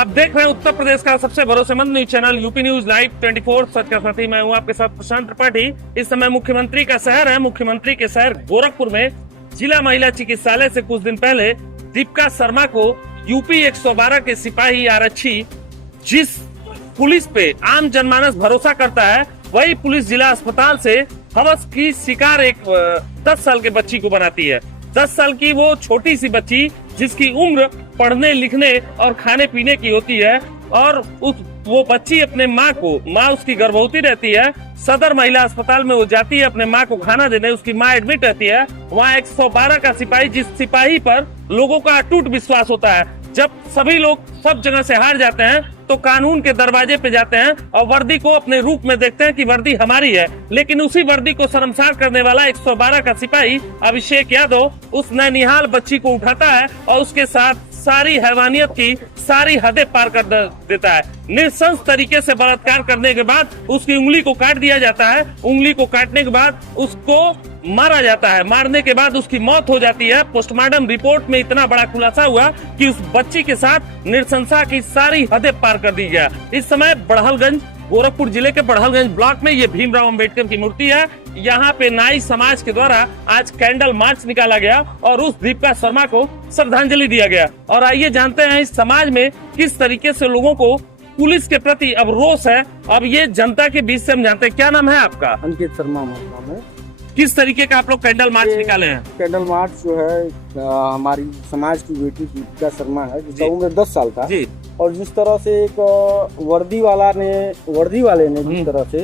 आप देख रहे हैं उत्तर प्रदेश का सबसे भरोसेमंद news channel UP news live 24 सच का साथी मैं हूं आपके साथ प्रशांत त्रिपाठी। इस समय मुख्यमंत्री का शहर है। मुख्यमंत्री के शहर गोरखपुर में जिला महिला चिकित्सालय से कुछ दिन पहले दीपिका शर्मा को यूपी 112 के सिपाही आरक्षी, जिस पुलिस पे आम जनमानस भरोसा करता है, वही पुलिस जिला अस्पताल से हवस की शिकार एक 10 साल के बच्ची को बनाती है। 10 साल की वो छोटी सी बच्ची जिसकी उम्र पढ़ने लिखने और खाने पीने की होती है, और वो बच्ची अपने माँ उसकी गर्भवती रहती है। सदर महिला अस्पताल में वो जाती है अपने माँ को खाना देने, उसकी माँ एडमिट रहती है। वहाँ 112 का सिपाही, जिस सिपाही पर लोगों का अटूट विश्वास होता है, जब सभी लोग सब जगह से हार जाते हैं तो कानून के दरवाजे पे जाते हैं और वर्दी को अपने रूप में देखते हैं कि वर्दी हमारी है। लेकिन उसी वर्दी को शर्मसार करने वाला 112 का सिपाही अभिषेक यादव उस नैनिहाल बच्ची को उठाता है और उसके साथ सारी हैवानियत की सारी हदें पार कर देता है। नृशंस तरीके से बलात्कार करने के बाद उसकी उंगली को काट दिया जाता है। उंगली को काटने के बाद उसको मारा जाता है। मारने के बाद उसकी मौत हो जाती है। पोस्टमार्टम रिपोर्ट में इतना बड़ा खुलासा हुआ कि उस बच्ची के साथ नृशंसा की सारी हदें पार कर दी गया। इस समय बड़हलगंज, गोरखपुर जिले के बड़हलगंज ब्लॉक में ये भीमराव अंबेडकर की मूर्ति है। यहाँ पे नाई समाज के द्वारा आज कैंडल मार्च निकाला गया और उस दीपिका शर्मा को श्रद्धांजलि दिया गया। और आइए जानते हैं इस समाज में किस तरीके से लोगों को पुलिस के प्रति अब रोष है। अब ये जनता के बीच से हम जानते हैं। क्या नाम है आपका? अंकित शर्मा नाम है। किस तरीके का आप लोग कैंडल मार्च निकाले हैं? कैंडल मार्च जो है हमारी समाज की बेटी दीपिका शर्मा है, जिसका उम्र 10 साल था जी। और जिस तरह से एक वर्दी वाले ने जिस तरह से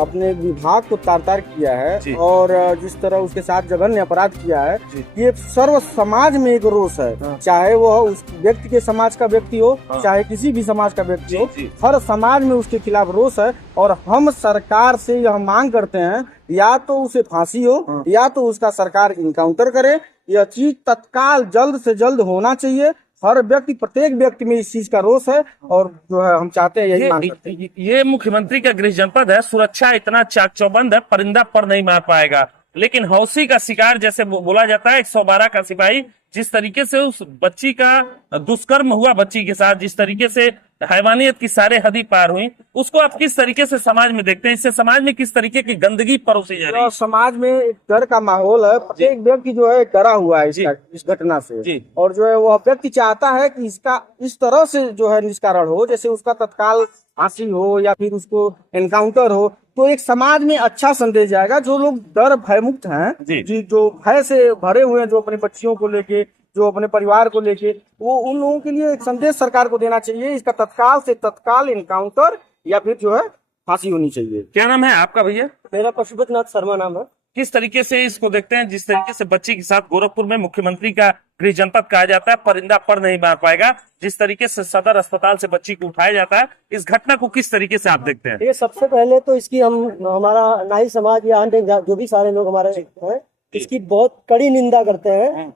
अपने विभाग को तार-तार किया है और जिस तरह उसके साथ जघन्य अपराध किया है, ये सर्व समाज में एक रोष है। चाहे वह उस व्यक्ति के समाज का व्यक्ति हो, चाहे किसी भी समाज का व्यक्ति हो, हर समाज में उसके खिलाफ रोष है। और हम सरकार से यह मांग करते हैं, या तो उसे फांसी हो या तो उसका सरकार इनकाउंटर करे। यह चीज तत्काल जल्द से जल्द होना चाहिए। हर व्यक्ति, प्रत्येक व्यक्ति में इस चीज का रोष है और जो है हम चाहते हैं यही मांग करते हैं। ये मुख्यमंत्री का गृह जनपद है, सुरक्षा इतना चाक चौबंद है, परिंदा पर नहीं मार पाएगा। लेकिन हौसी का शिकार जैसे बोला जाता है, 112 का सिपाही जिस तरीके से उस बच्ची का दुष्कर्म हुआ, बच्ची के साथ जिस तरीके से हैवानियत की सारे हदी पार हुई, उसको आप किस तरीके से समाज में देखते हैं? इससे समाज में किस तरीके की गंदगी परोसी जा रही है? समाज में एक डर का माहौल है। प्रत्येक व्यक्ति जो है डरा हुआ है इस घटना से। और जो है वह व्यक्ति चाहता है कि इसका इस तरह से जो है निष्कारण हो, जैसे उसका तत्काल फांसी हो या फिर उसको एनकाउंटर हो, तो एक समाज में अच्छा संदेश जाएगा। जो लोग डर भयमुक्त हैं, जो भय से भरे हुए हैं, जो अपने बच्चियों को लेके, जो अपने परिवार को लेके, वो उन लोगों के लिए एक संदेश सरकार को देना चाहिए। इसका तत्काल से तत्काल इनकाउंटर या फिर जो है फांसी होनी चाहिए। क्या नाम है आपका भैया? मेरा पशुपतिनाथ शर्मा नाम है। किस तरीके से इसको देखते हैं? जिस तरीके से बच्ची के साथ गोरखपुर में मुख्यमंत्री का गृह जनपद कहा जाता है, परिंदा पर नहीं मार पाएगा, जिस तरीके से सदर अस्पताल से बच्ची को उठाया जाता है, इस घटना को किस तरीके से आप देखते हैं? ये सबसे पहले तो इसकी हमारा नाई समाज या अन्य जो भी सारे लोग हमारे हैं, इसकी बहुत कड़ी निंदा करते हैं।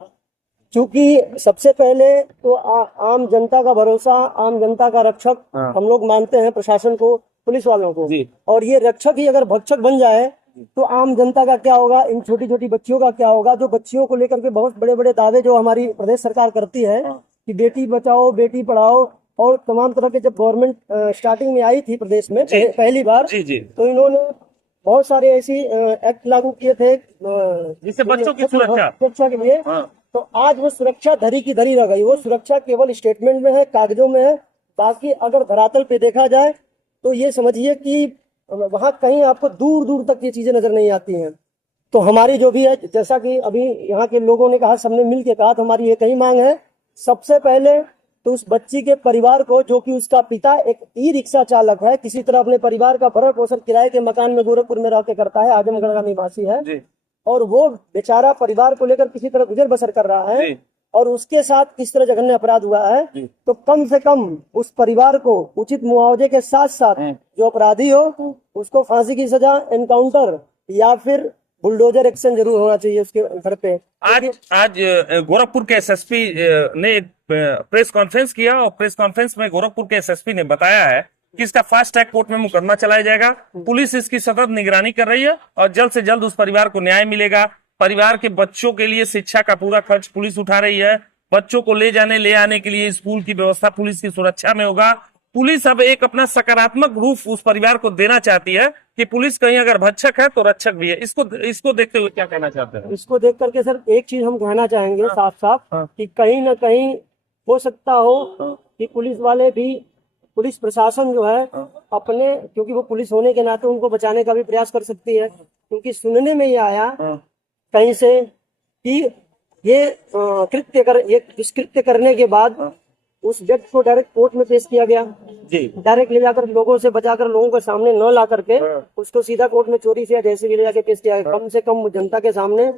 क्योंकि सबसे पहले तो आम जनता का भरोसा, आम जनता का रक्षक हम लोग मानते हैं प्रशासन को, पुलिस वालों को। और ये रक्षक ही अगर भक्षक बन जाए तो आम जनता का क्या होगा, इन छोटी छोटी बच्चियों का क्या होगा, जो बच्चियों को लेकर के बहुत बड़े बड़े दावे जो हमारी प्रदेश सरकार करती है कि बेटी बचाओ बेटी पढ़ाओ, और तमाम तरह के जब गवर्नमेंट स्टार्टिंग में आई थी प्रदेश में पहली बार, तो इन्होंने बहुत सारे ऐसी एक्ट लागू किए थे जिससे बच्चों की सुरक्षा के लिए। तो आज वो सुरक्षा धरी की धरी रह गई। वो सुरक्षा केवल स्टेटमेंट में है, कागजों में है। बाकी अगर धरातल पे देखा जाए तो ये समझिए कि वहाँ कहीं आपको दूर दूर तक ये चीजें नजर नहीं आती हैं। तो हमारी जो भी है, जैसा कि अभी यहाँ के लोगों ने कहा, सबने मिल के कहा, तो हमारी एक ही मांग है। सबसे पहले तो उस बच्ची के परिवार को, जो कि उसका पिता एक ई रिक्शा चालक है, किसी तरह अपने परिवार का भरण पोषण किराए के मकान में गोरखपुर में रह के करता है, आजमगढ़ का निवासी है, और वो बेचारा परिवार को लेकर किसी तरह गुजर बसर कर रहा है, और उसके साथ किस तरह जघन्य अपराध हुआ है, तो कम से कम उस परिवार को उचित मुआवजे के साथ साथ जो अपराधी हो उसको फांसी की सजा, एनकाउंटर या फिर बुलडोजर एक्शन जरूर होना चाहिए उसके घर पे। आज गोरखपुर के एसएसपी ने प्रेस कॉन्फ्रेंस किया और प्रेस कॉन्फ्रेंस में गोरखपुर के एसएसपी ने बताया है कि इसका फास्ट ट्रैक कोर्ट में मुकदमा चलाया जाएगा। पुलिस इसकी सतत निगरानी कर रही है और जल्द से जल्द उस परिवार को न्याय मिलेगा। परिवार के बच्चों के लिए शिक्षा का पूरा खर्च पुलिस उठा रही है। बच्चों को ले जाने ले आने के लिए स्कूल की व्यवस्था पुलिस की सुरक्षा में होगा। पुलिस अब एक अपना सकारात्मक रूप उस परिवार को देना चाहती है कि पुलिस कहीं अगर भक्षक है तो रक्षक भी है। इसको देखते हुए क्या कहना चाहते हैं? इसको देख करके सर एक चीज हम कहना चाहेंगे साफ साफ हाँ। कि कहीं ना कहीं हो सकता हो कि पुलिस वाले भी, पुलिस प्रशासन जो है अपने, क्योंकि वो पुलिस होने के नाते उनको बचाने का भी प्रयास कर सकती है, क्योंकि सुनने में ये आया कहीं से कि ये दुष्कृत्य करने के बाद उस व्यक्ति को डायरेक्ट कोर्ट में पेश किया गया जी, डायरेक्ट ले जाकर लोगों से बचाकर लोगों के सामने न ला करके उसको सीधा कोर्ट में चोरी से या जैसे भी ले जाके पेश किया गया। कम से कम जनता के सामने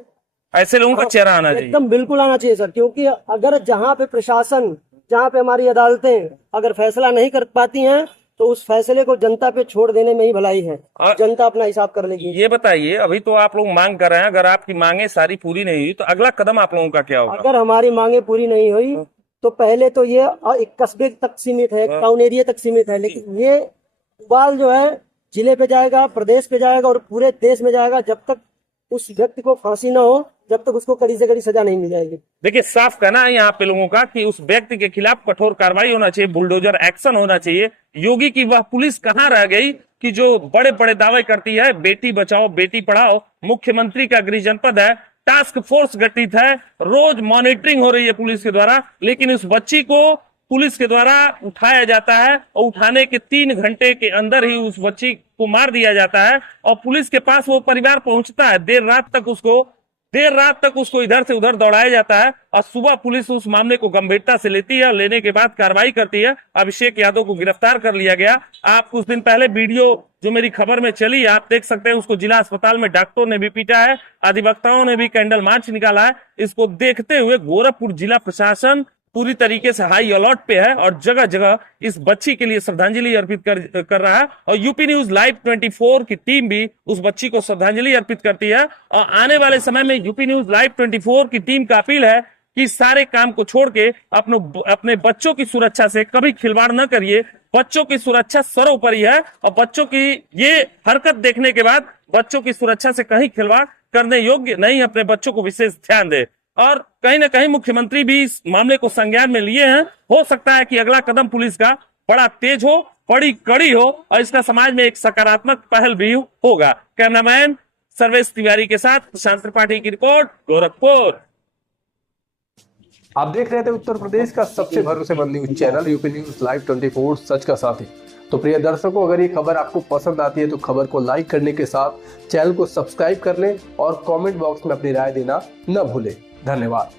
ऐसे लोगों का चेहरा आना चाहिए, एकदम बिल्कुल आना चाहिए सर, क्योंकि अगर जहाँ पे प्रशासन, जहाँ पे हमारी अदालतें अगर फैसला नहीं कर पाती हैं तो उस फैसले को जनता पे छोड़ देने में ही भलाई है, जनता अपना हिसाब कर लेगी। ये बताइए, अभी तो आप लोग मांग कर रहे हैं, अगर आपकी मांगे सारी पूरी नहीं हुई तो अगला कदम आप लोगों का क्या होगा? अगर हमारी मांगे पूरी नहीं हुई तो पहले तो ये एक कस्बे तक सीमित है, टाउन एरिया तक सीमित है, लेकिन ये उबाल जो है जिले पे जाएगा, प्रदेश पे जाएगा और पूरे देश में जाएगा, जब तक उस व्यक्ति को फांसी न हो, जब तक उसको कड़ी से कड़ी सजा नहीं मिल जाएगी। देखिए, साफ कहना है यहाँ पे लोगों का कि उस व्यक्ति के खिलाफ कठोर कार्रवाई होना चाहिए, बुलडोजर एक्शन होना चाहिए। योगी की वह पुलिस कहाँ रह गई कि जो बड़े बड़े दावे करती है, बेटी बचाओ बेटी पढ़ाओ, मुख्यमंत्री का गृह जनपद है, टास्क फोर्स गठित है, रोज मॉनिटरिंग हो रही है पुलिस के द्वारा, लेकिन उस बच्ची को पुलिस के द्वारा उठाया जाता है और उठाने के 3 घंटे के अंदर ही उस बच्ची को मार दिया जाता है और पुलिस के पास वो परिवार पहुंचता है। देर रात तक उसको इधर से उधर दौड़ाया जाता है और सुबह पुलिस उस मामले को गंभीरता से लेती है और लेने के बाद कार्रवाई करती है। अभिषेक यादव को गिरफ्तार कर लिया गया। आप कुछ दिन पहले वीडियो जो मेरी खबर में चली, आप देख सकते हैं, उसको जिला अस्पताल में डॉक्टरों ने भी पीटा है, अधिवक्ताओं ने भी कैंडल मार्च निकाला है। इसको देखते हुए गोरखपुर जिला प्रशासन पूरी तरीके से हाई अलर्ट पे है और जगह जगह इस बच्ची के लिए श्रद्धांजलि अर्पित कर रहा है और यूपी न्यूज लाइव 24 की टीम भी उस बच्ची को श्रद्धांजलि अर्पित करती है। और आने वाले समय में यूपी न्यूज लाइव 24 की टीम का अपील है कि सारे काम को छोड़ के अपने बच्चों की सुरक्षा से कभी खिलवाड़ न करिए। बच्चों की सुरक्षा सर्वोपरि है और बच्चों की ये हरकत देखने के बाद बच्चों की सुरक्षा से कहीं खिलवाड़ करने योग्य नहीं, अपने बच्चों को विशेष ध्यान दे। और कहीं ना कहीं मुख्यमंत्री भी इस मामले को संज्ञान में लिए हैं। हो सकता है कि अगला कदम पुलिस का बड़ा तेज हो, बड़ी कड़ी हो और इसका समाज में एक सकारात्मक पहल भी होगा। कैमरामैन सर्वेश तिवारी के साथ प्रशांत त्रिपाठी की रिपोर्ट, गोरखपुर। आप देख रहे थे उत्तर प्रदेश का सबसे भरोसेमंद news channel UP news live 24 सच का साथी। तो प्रिय दर्शकों, अगर ये खबर आपको पसंद आती है तो खबर को लाइक करने के साथ चैनल को सब्सक्राइब कर लें और कमेंट बॉक्स में अपनी राय देना न भूलें। धन्यवाद।